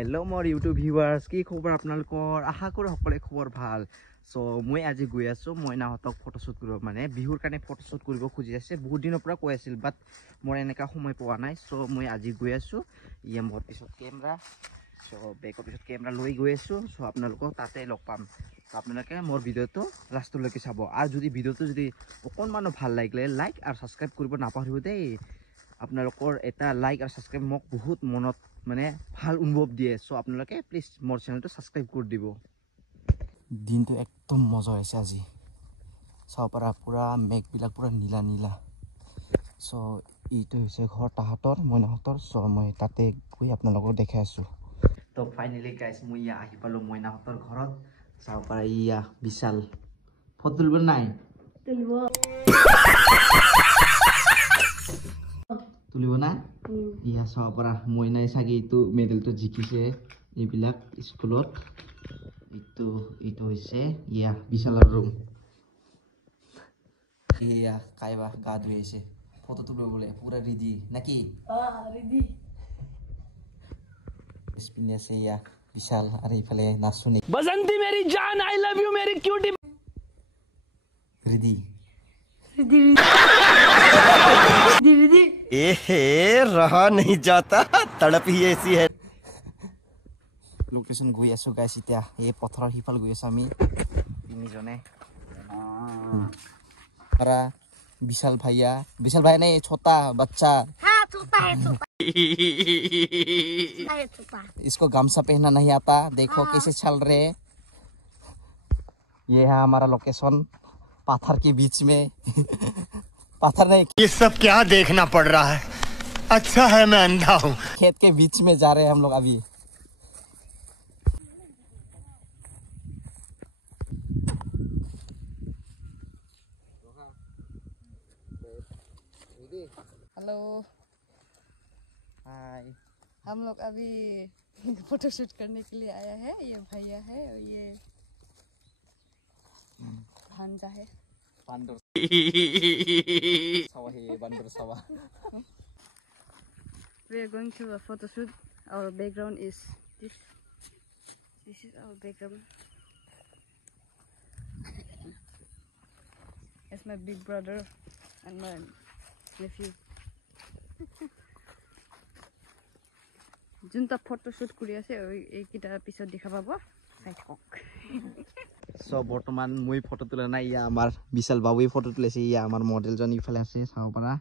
Hello more YouTube viewers, কি খবৰ আপোনালোকৰ আশা কৰো সকলোৰে খবৰ ভাল সো মই আজি গৈ আছো মই নাহতক ফটোশুট কৰিব মানে বিহুৰ কাৰণে ফটোশুট কৰিব খুজি আছে বহুত দিনৰ পৰা কৈ আছিল বাট মোৰ এনেকা সময় পোৱা নাই সো মই আজি গৈ আছো ইয়া মোৰ পিছত কেমেৰা সো বেকৰ পিছত কেমেৰা লৈ গৈ আছো সো আপোনালোকক তাতে লগ পাম আপোনালোকে মোৰ ভিডিওটো লাষ্টলৈকে চাব আৰু যদি ভিডিওটো যদি অকনমান ভাল লাগিলে লাইক আৰু সাবস্ক্ৰাইব কৰিব নাপাহৰিব দেই আপোনালোকৰ এটা লাইক আৰু সাবস্ক্ৰাইব মোক বহুত মনত মানে ভাল অনুভৱ দিয়ে সো আপোনালোকে প্লিজ মোৰ চেনেলটো সাবস্ক্ৰাইব কৰি দিব দিনটো একদম মজা হৈছে আজি চাওপাৰা পুৰা মেঘ বিলাক পুৰা নীলা নীলা সো এইটো হৈছে ঘৰ তাহাতৰ মইনাহতৰ সো মই তাতে গৈ আপোনালোকক দেখাই আছো তো ফাইনালি গাইস মই ইয়া আহি পালো মইনাহতৰ ঘৰত চাওপাৰা ইয়া বিশাল ফটো তুলিব নাই তুলিব না ইয়া চাওপাৰা মইনাই সাগি ইটো মেডেলটো জিকিছে এইবিলাক স্কুলত ইটো হৈছে ইয়া বিশালৰ ৰুম ইয়া কাইবা গা ধুই আছে ফটো তুলিব বলে পুরা রেডি নাকি রেডি স্পিনে আছে ইয়া বিশাল আর এইফালে নাচুনি বসন্ती मेरी जान आई लव यू मेरी क्यूटी রেডি রেডি ए रहा नहीं जाता तड़प ही ऐसी है লোকেশন গৈ আছো গাইস ইটা এই পথৰৰ হিফাল গৈ আছো আমি তিনিজনে আরা विशाल भैया नहीं छोटा बच्चा हाँ छोटा है छोटा इसको गामछा पहनना नहीं आता देखो कैसे चल रहे ये है हमारा लोकेशन पाथर के बीच में पाथर नहीं ये सब क्या देखना पड़ रहा है अच्छा है मैं अंधा हूँ खेत के बीच में जा रहे हैं हम लोग अभी हेलो हाय हम लोग अभी फोटोशूट करने के लिए आया है ये भैया है और ये भांजा है बांदर sawa he बांदर sawa we are going to a photo shoot our background is this is our background it's my big brother and my nephew junta photo shoot kuri ase ei kita episode dekha pabo sai thok so বৰ্তমান মই photo তোলা নাই ইয়া আমাৰ বিশাল বাবুই photo তুলিছে ইয়া আমাৰ মডেল জন ইফালে আছে চাও পাৰা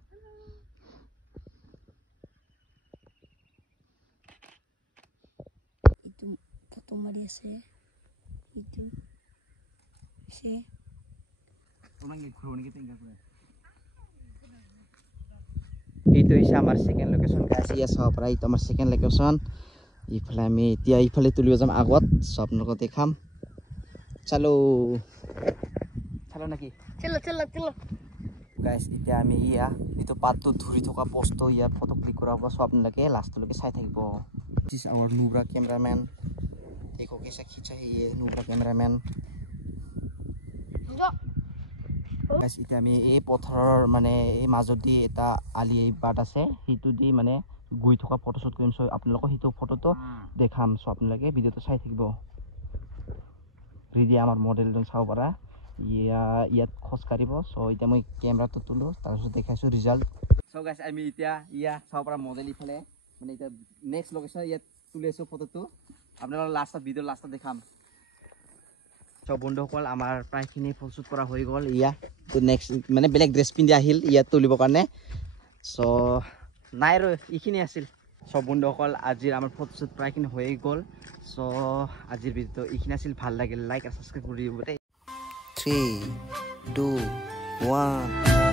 itu foto mari ase itu se তোমাকে ঘুৰনি কি তিনকা কৰে এইটো হৈছে আমাৰ সেকেন্ড লোকেশন গাইস ইয়া চাও পাৰা এইটো আমাৰ সেকেন্ড লোকেশন ইফালে আমি এতিয়া ইফালে তুলিব যাম আগত সব আপোনালোকক দেখাম चलो चलो नाকি चलो गाइस এতিয়া আমি ইয়া ইটো পাতটো ধৰি থকা পোস্টটো ইয়া ফটো ক্লিক কৰা হ'ব সব আপোনালোকে লাষ্টলৈকে চাই থাকিব দিস आवर নুবৰা ক্যামেৰাম্যান देखो कैसे खींचा है ये নুবৰা ক্যামেৰাম্যান गाइस এতিয়া আমি এই পথৰৰ মানে এই মাজদি এটা আলি বাট আছে হিটো দি মানে গৈ থকা ফটোশুট কৰিম সো আপোনালোকক হিটো ফটোটো দেখাম সো আপোনালোকে ভিডিওটো চাই থাকিব রেডি আমার মডেল জন চাও পারা ইয়াত খোজ কাঢ়িব সো এটা মই ক্যামেৰাটো তুলো তাৰপিছত দেখাইছো ৰিজাল্ট সো গাইস আমি এতিয়া ইয়া চাও পাৰা মডেল ইফালে মানে এটা নেক্সট লোকেশন ইয়াত তুলিছো ফটোটো আপোনালোকৰ লাষ্ট ভিডিও লাষ্ট দেখাম সো বন্ধুসকল আমাৰ প্ৰায়খিনি ফটোশুট কৰা হৈ গল ইয়া তো নেক্সট মানে বেলেগ ড্ৰেছ পিন্ধি আহিল ইয়াত তুলিব কাৰণে সো নাই আৰু ইখিনি আছিল সব বন্ধুসকল আজিৰ আমাৰ ফটোশুট প্ৰায়খিনি হৈ গল সো আজিৰ ভিডিওটো ইখিনি আছিল ভাল লাগিল লাইক আৰু সাবস্ক্ৰাইব কৰি দিব দেই 3 2 1